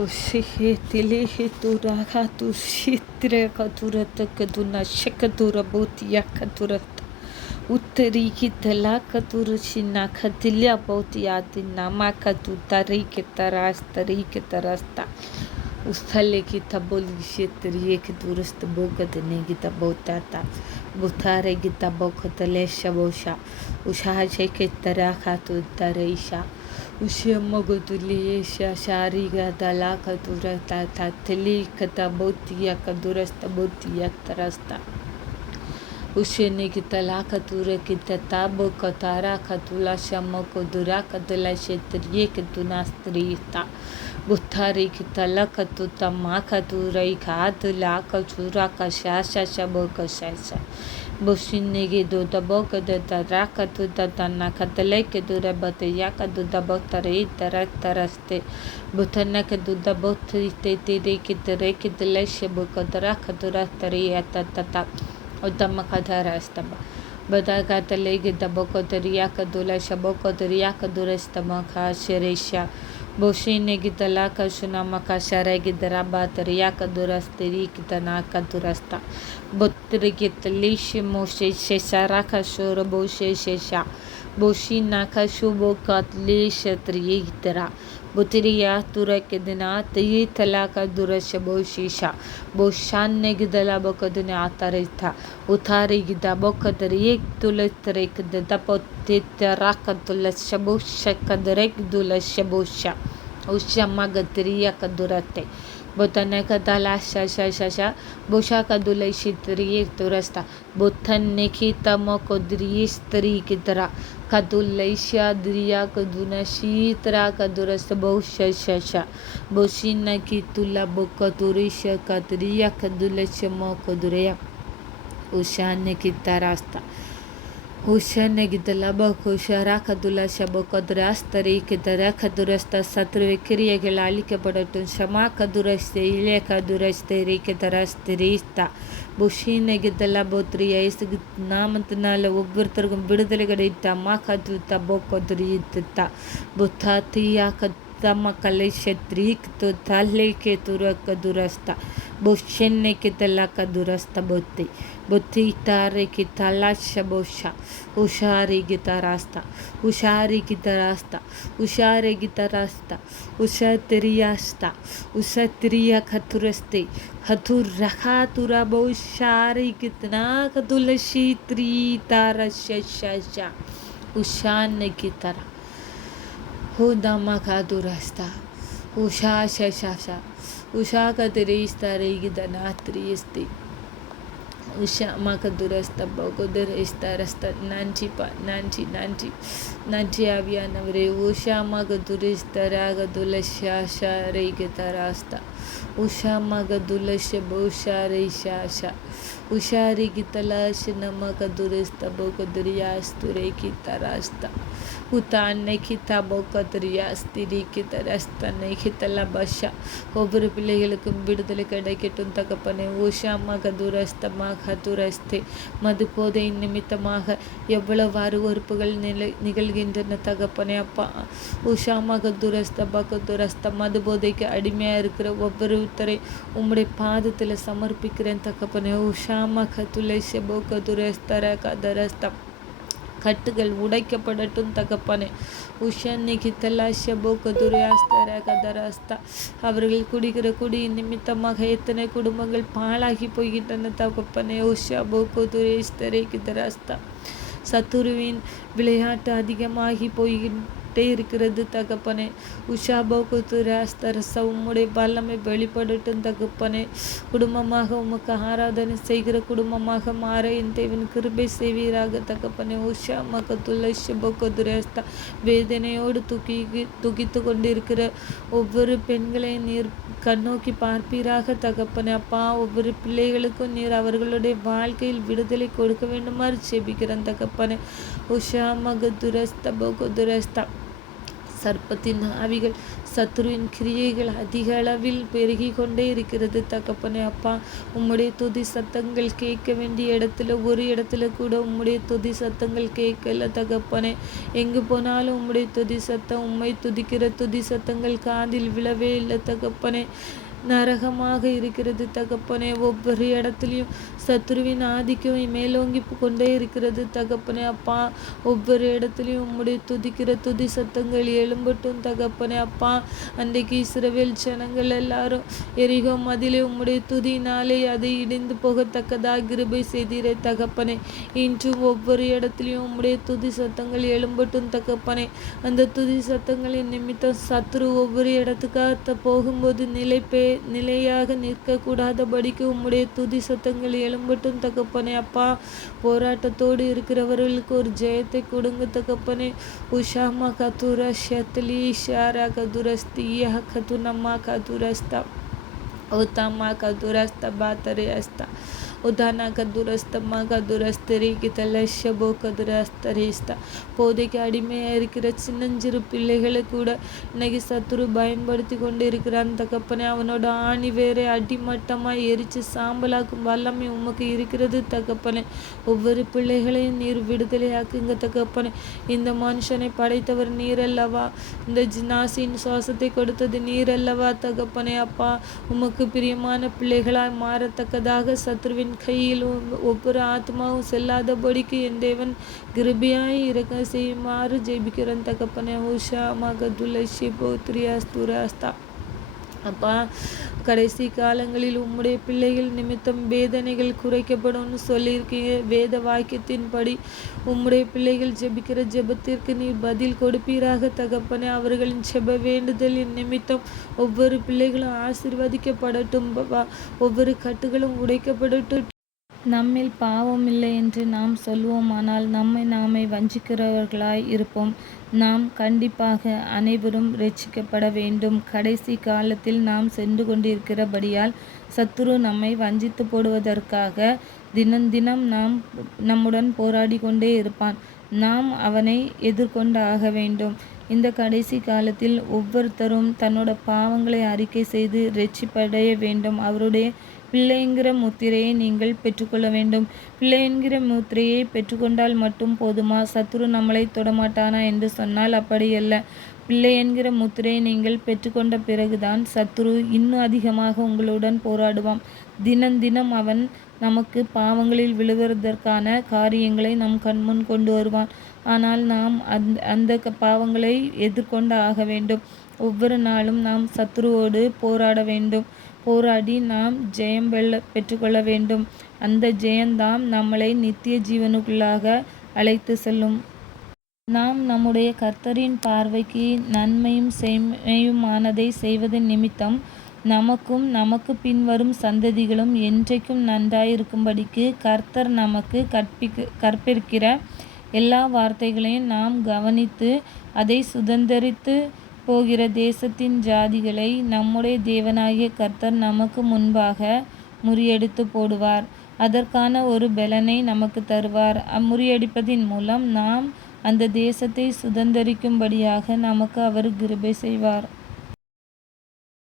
ಉಸಿಹಿತಿಲಿಹಿತುರಹತುಶಿತ್ರಕತುರತಕದುನಶಕದುರಭೂತಿಯಕದುರತ उत्तरी की धला कतुर छिना खतिलिया बहुत याद नामा कतु तरी के तरास तरी के तरसता उस्थले की तबोली से तरिए के दुरुस्त बोगत ने गीता बोताता बुथारे गीता बोखतले शबोशा उषा छे के तरा खातु तरईशा ಶಿವಮೊಗ್ಗದ್ದು ಇಲ್ಲಿ ಶಾರಿಗೆ ದಲಾಕ ದೂರ ತಲಿ ಕತ ಬಹುತಿಯ ಕ ದೂರಸ್ತ ಬಹುತಿಯ ತರಸ್ತ. ಉಷೆನಿಕಿತಲಾಕತೂರಕಿತತಾಬಕತಾರಾಕತುಲಶಮಕುದುರಾಕತುಲಶೇತ್ರಿಯೇಕತುನಾಸ್ತ್ರೀತ ಬುತ್ತಾರಿಕಿತಲಕತುತಮಾಕತುರೈಕಾತುಲಾಕಚುರಾಕಶಾಶಶಬಕಶಶ ಬುಷಿನಿಗಿದುದಬೋಕದತರಾಕತುತನಕತಲೇಕಿದುರಬತಯಾಕದುದಬೋತರೇತರಕ್ತರಸ್ತೆ ಬುತ್ತನಕದುದಬೋತರಿತೆತಿರೇಕಿತರೇಕಿತಲಶಬಕತರಾಕತುರಸ್ತರಿಯತತತ ಉತ್ತಮ ಕಧಾರ તબક આધાર સ્તંભ બધા ઘાત લઈ તબકો તરિયાક દુલાશ બકો તરિયાક દુરસ્તમખ શરેશ્યા ಬುಷಿನಿಗಿದ್ದ ನಮ್ಮ ನಮಕ ಶರಗಿದ್ದ ರಬಾತರು, ಯಾಕ ದುರಸ್ತಿರಿ ರೀಕಿತ ನಾಕ ದುರಸ್ತ. ಬುತ್ತರಿಗಿತ್ತ ಲೀಶಿ, ಮೂಷೆ, ಶೇಷ ರಾಕಶೂರ ಭೂಷೆ, ಶೇಷ. ಭೂಷಿ ನಾಕ ಶುಭೋ ಕತ್ ಲೀಶತ್ರಿ ಈಗಿದ್ದರ ಬುತಿರಿಯ ತುರಕ್ಕೆ ದಿನ ತೆಯಿ ತಲಾಕ ದುರಶ ಬಹುಶೀಷ ಬಹುಶಾನ್ಯಗಿದಲ ಬೊಕದುನೆ ಆತರಿತ ಉತಾರಿಗಿದ ಬೊಕದರೆ ಏಕ್ ತುಲತರೆಕದ ದಪೊತ್ತಿತ್ತ ರಾಕದುಲ ಶಬಹುಶ ಕದರೆಕ್ ದುಲ ಶಬಹುಶ ಉಷ ಮಗತಿರಿಯ ಕದುರತೆ બોથનને ಕದಲಾಶಶಶಶ ಭುಷಕದುಲೈಷಿತರಿಯಿತುರಸ್ತ ಬೊಥನ್ನಿಖಿತಮ ಕೊದ್ರಿಯಿಸ್ತರಿಕಿತರ ಕದುಲೈಷ್ಯಾದ್ರಿಯ ಕದುನಶೀತರ ಕದುರಸ್ತ ಬಹುಶಶಶ ಭುಷಿನಕಿತುಲ ಬೊಕ್ಕತುರಿಷ ಕದ್ರಿಯ ಕದುಲಶಮ ಕದುರೆಯ ಉಷಾನ್ಯಕಿತರಾಸ್ತ ಹುಷನ್ನೆಗಿದ್ದಲ್ಲ ಬಹುಶ ರಾಕದುಲ ಶಬಕದುರ ಅಸ್ತರ ಈಕಿದರ ಕದುರಸ್ತ. ಸತ್ರುವೆ ಕಿರಿಯಗಳ ಅಳಿಕೆ ಪಡಟು. ಶಮಾ ಕದುರಸ್ತೆ, ಇಳೆ ಕದುರಸ್ತೆ ರೀಕಿದರ ಅಸ್ತಿರಿ ಇಷ್ಟ ಬುಷೀನೆಗಿದ್ದಲ್ಲ ಬೋತ್ರಿಯ ಇಸ್ಗ ನಾಮಂತನಾಲ ಒಬ್ಬರ್ತರ್ಗು ಬಿಡುದಲೆಗಡೆ ಇತ್ತ ಮಾ ಕದುತ್ತ ಬೊಕ್ಕೊದುರಿ ಇತ್ತ ಬುತ್ತ ತೀಯ तम कलश त्रीक तो थल्ले के तुरक दुरस्त बोशन के तलाक दुरस्त बोते बुद्धि तारे की तलाश बोश हुषारी की तरास्त हुषारी की तरास्त हुषारे की तरास्त उषा त्रियास्त उषा त्रिया खतुरस्ते खतुर रखा तुरा बोशारी कितना खतुलशी त्री तार शा उषान की तरह। ಹೂದಮ್ಮ ಕಾದುರಾಸ್ತ ಉಷಾ ಶಶಾಶ. ಉಷಾ ಕದಿರೇಸ್ತಾರೀಗಿದ ನಾತ್ರಿಯಿಸ್ತಿ ಉಷಾ ಮಾಕ ದುರಸ್ತ ಬಗುದುರಸ್ತ ರಸ್ತ ನಾಂಚಿ ಪ ನಾಂಚಿ ನಾಂಚಿ ನಾಂಚಿ ಅವಿಯಾನವರೇ ಉಷಾ ಮಗ ದುರಿಸ್ತಾರಾಗ ದುಲಶ್ಯ ಶಾರೈಗೆ ತರಾಸ್ತ ಉಷಾ ಮಗ ದುಲಶ್ಯ ಬಹುಶಾರೈ ಶಾಶ ಉಷಾರಿಗೆ ತಲಾಶ ನಮಗ ದುರಸ್ತ ಬಗುದುರಿಯಾಸ್ತು ರೇಖಿ ತರಾಸ್ತ உத்தான் நெகித்தா ஸ்திரி ஸ்திரிக்கு தரஸ்தன் நெகித்தெல்லாம் பஷா ஒவ்வொரு பிள்ளைகளுக்கும் விடுதலை கிடைக்கட்டும் தகப்பனே ஊஷாமாக துரஸ்தமாக துரஸ்தே மது போதை நிமித்தமாக எவ்வளவு எவ்வளவாறு ஒறுப்புகள் நிலை நிகழ்கின்றன தகப்பனே அப்பா உஷாமாக துரஸ்தமாக துரஸ்த மது போதைக்கு அடிமையாக இருக்கிற ஒவ்வொருத்தரை உம்முடைய பாதத்தில் சமர்ப்பிக்கிறேன் தகப்பனே உஷாமாக துளை செபோக துரஸ்தர கதரஸ்தம் கட்டுகள் உடைக்கப்படட்டும் தகப்பனே. உஷன்னிக்கு தெல்லாஷபோ கதுரியாஸ்தர கதராஸ்தா அவர்கள் குடிக்கிற குடி நிமித்தமாக எத்தனை குடும்பங்கள் பாழாகி போய்கின்றன தகப்பனே. உஷாபோ கதுரேஸ்தரே கிதராஸ்தா சத்துருவின் விளையாட்டு அதிகமாகி போய்கின்ற கொண்டே இருக்கிறது தகப்பனே. உஷாபோ குத்துராஸ்தரச உம்முடைய வல்லமை வெளிப்படட்டும் தகப்பனே. குடும்பமாக உமக்கு ஆராதனை செய்கிற குடும்பமாக மாற என் தேவன் கிருபை செய்வீராக தகப்பனே. உஷா மகத்துள்ள சுபோ குதுரஸ்தா வேதனையோடு தூக்கி துகித்து கொண்டிருக்கிற ஒவ்வொரு பெண்களையும் நீர் கண்ணோக்கி பார்ப்பீராக தகப்பனே. அப்பா ஒவ்வொரு பிள்ளைகளுக்கும் நீர் அவர்களுடைய வாழ்க்கையில் விடுதலை கொடுக்க வேண்டுமாறு செபிக்கிறேன் தகப்பனே. உஷா மக துரஸ்த துரஸ்தா சர்ப்பத்தின் ஆவிகள் சத்ருவின் கிரியைகள் அதிக அளவில் பெருகி கொண்டே இருக்கிறது. தகப்பனே அப்பா உம்முடைய துதி சத்தங்கள் கேட்க வேண்டிய இடத்துல ஒரு இடத்துல கூட உம்முடைய துதி சத்தங்கள் கேட்கல தகப்பனே. எங்கு போனாலும் உம்முடைய துதி சத்தம் உம்மை துதிக்கிற துதி சத்தங்கள் காதில் விழவே இல்லை தகப்பனே. நரகமாக இருக்கிறது தகப்பனே. ஒவ்வொரு இடத்துலையும் சத்ருவின் ஆதிக்கம் மேலோங்கி கொண்டே இருக்கிறது தகப்பனே. அப்பா ஒவ்வொரு இடத்துலையும் உம்முடைய துதிக்கிற துதி சத்தங்கள் எழும்பட்டும் தகப்பனே. அப்பா அன்றைக்கு இஸ்ரவேல் ஜனங்கள் எல்லாரும் எரிகோ மதிலே உம்முடைய துதினாலே அது இடிந்து போகத்தக்கதாக கிருபை செய்தீரே தகப்பனே. இன்றும் ஒவ்வொரு இடத்துலையும் உம்முடைய துதி சத்தங்கள் எழும்பட்டும் தகப்பனே. அந்த துதி சத்தங்களின் நிமித்தம் சத்ரு ஒவ்வொரு இடத்துக்காக போகும்போது நிலைப்பே நிலையாக நிற்கக்கூடாதபடிக்கு உம்முடைய துதி சத்தங்கள் எழும்பட்டும் தகப்பனே. அப்பா போராட்டத்தோடு இருக்கிறவர்களுக்கு ஒரு ஜெயத்தை கொடுங்க தகப்பனே. உஷாமா கதுர ஷத்லி ஷாரா கதுரஸ்தியா கதுனம்மா கதுரஸ்தா ஓ தம்மா கதுரஸ்தா பாத்தரே அஸ்தா. உதானா கதுரஸ்தம்மா கதுரஸ்தரி கிதலஷபோ கதுரஸ்தரிஸ்தா போதைக்கு அடிமையாக இருக்கிற சின்னஞ்சிறு பிள்ளைகளை கூட இன்னைக்கு சத்துரு பயன்படுத்தி கொண்டு இருக்கிறான் தகப்பனே அவனோட ஆணி வேற அடிமட்டமாக எரித்து சாம்பலாக்கும் வல்லமை உமக்கு இருக்கிறது தகப்பனே ஒவ்வொரு பிள்ளைகளையும் நீர் விடுதலையாக்குங்க தகப்பனே இந்த மனுஷனை படைத்தவர் நீர் அல்லவா இந்த ஜினாசின் சுவாசத்தை கொடுத்தது நீர் அல்லவா தகப்பனே அப்பா உமக்கு பிரியமான பிள்ளைகளாய் மாறத்தக்கதாக சத்ருவின் கையில் ஒவ்வொரு ஆத்மாவும் செல்லாதபடிக்கு என் தேவன் கிருபியாய் இறக்க செய்யுமாறு ஜெபிக்கிறேன் தகப்பனே உஷா மகதுலஷி போத்ரியாஸ்துராஸ்தா அப்பா கடைசி காலங்களில் உம்முடைய பிள்ளைகள் நிமித்தம் வேதனைகள் குறைக்கப்படும்னு சொல்லியிருக்கீங்க. வேத வாக்கியத்தின்படி உம்முடைய பிள்ளைகள் ஜெபிக்கிற ஜெபத்திற்கு நீர் பதில் கொடுப்பீராக தகப்பனே. அவர்களின் ஜெப வேண்டுதலின் நிமித்தம் ஒவ்வொரு பிள்ளைகளும் ஆசிர்வதிக்கப்படட்டும் ஒவ்வொரு கட்டுகளும் உடைக்கப்படட்டும். நம்மில் பாவம் இல்லை என்று நாம் சொல்வோமானால் நம்மை நாமே வஞ்சிக்கிறவர்களாய் இருப்போம். நாம் கண்டிப்பாக அனைவரும் ரட்சிக்கப்பட வேண்டும். கடைசி காலத்தில் நாம் சென்று கொண்டிருக்கிறபடியால் சத்துரு நம்மை வஞ்சித்து போடுவதற்காக தினம் தினம் நாம் நம்முடன் போராடி கொண்டே இருப்பான். நாம் அவனை எதிர்கொண்டு ஆக வேண்டும். இந்த கடைசி காலத்தில் ஒவ்வொருத்தரும் தன்னோட பாவங்களை அறிக்கை செய்து ரட்சிப்படைய வேண்டும். அவருடைய பிள்ளைங்கிற முத்திரையை நீங்கள் பெற்றுக்கொள்ள வேண்டும். பிள்ளை என்கிற முத்திரையை பெற்றுக்கொண்டால் மட்டும் போதுமா? சத்துரு நம்மளை தொடமாட்டானா என்று சொன்னால் அப்படியல்ல. பிள்ளை என்கிற முத்திரையை நீங்கள் பெற்றுக்கொண்ட பிறகுதான் சத்துரு இன்னும் அதிகமாக உங்களுடன் போராடுவான். தினம் தினம் அவன் நமக்கு பாவங்களில் விழுவதற்கான காரியங்களை நம் கண்முன் கொண்டு வருவான். ஆனால் நாம் அந்த அந்த பாவங்களை எதிர்கொண்டு ஆக வேண்டும். ஒவ்வொரு நாளும் நாம் சத்துருவோடு போராட வேண்டும். போராடி நாம் ஜெயம் வெல்ல பெற்றுக்கொள்ள வேண்டும். அந்த ஜெயந்தாம் நம்மளை நித்திய ஜீவனுக்குள்ளாக அழைத்து செல்லும். நாம் நம்முடைய கர்த்தரின் பார்வைக்கு நன்மையும் செம்மையுமானதை செய்வதன் நிமித்தம் நமக்கும் நமக்கு பின்வரும் சந்ததிகளும் என்றைக்கும் நன்றாயிருக்கும்படிக்கு கர்த்தர் நமக்கு கற்பிக்க கற்பிக்கிற எல்லா வார்த்தைகளையும் நாம் கவனித்து அதை சுதந்திரித்து போகிற தேசத்தின் ஜாதிகளை நம்முடைய தேவனாகிய கர்த்தர் நமக்கு முன்பாக முறியடித்து போடுவார். அதற்கான ஒரு பலனை நமக்கு தருவார். அம்முறியடிப்பதின் மூலம் நாம் அந்த தேசத்தை சுதந்திரிக்கும்படியாக நமக்கு அவர் கிருபை செய்வார்.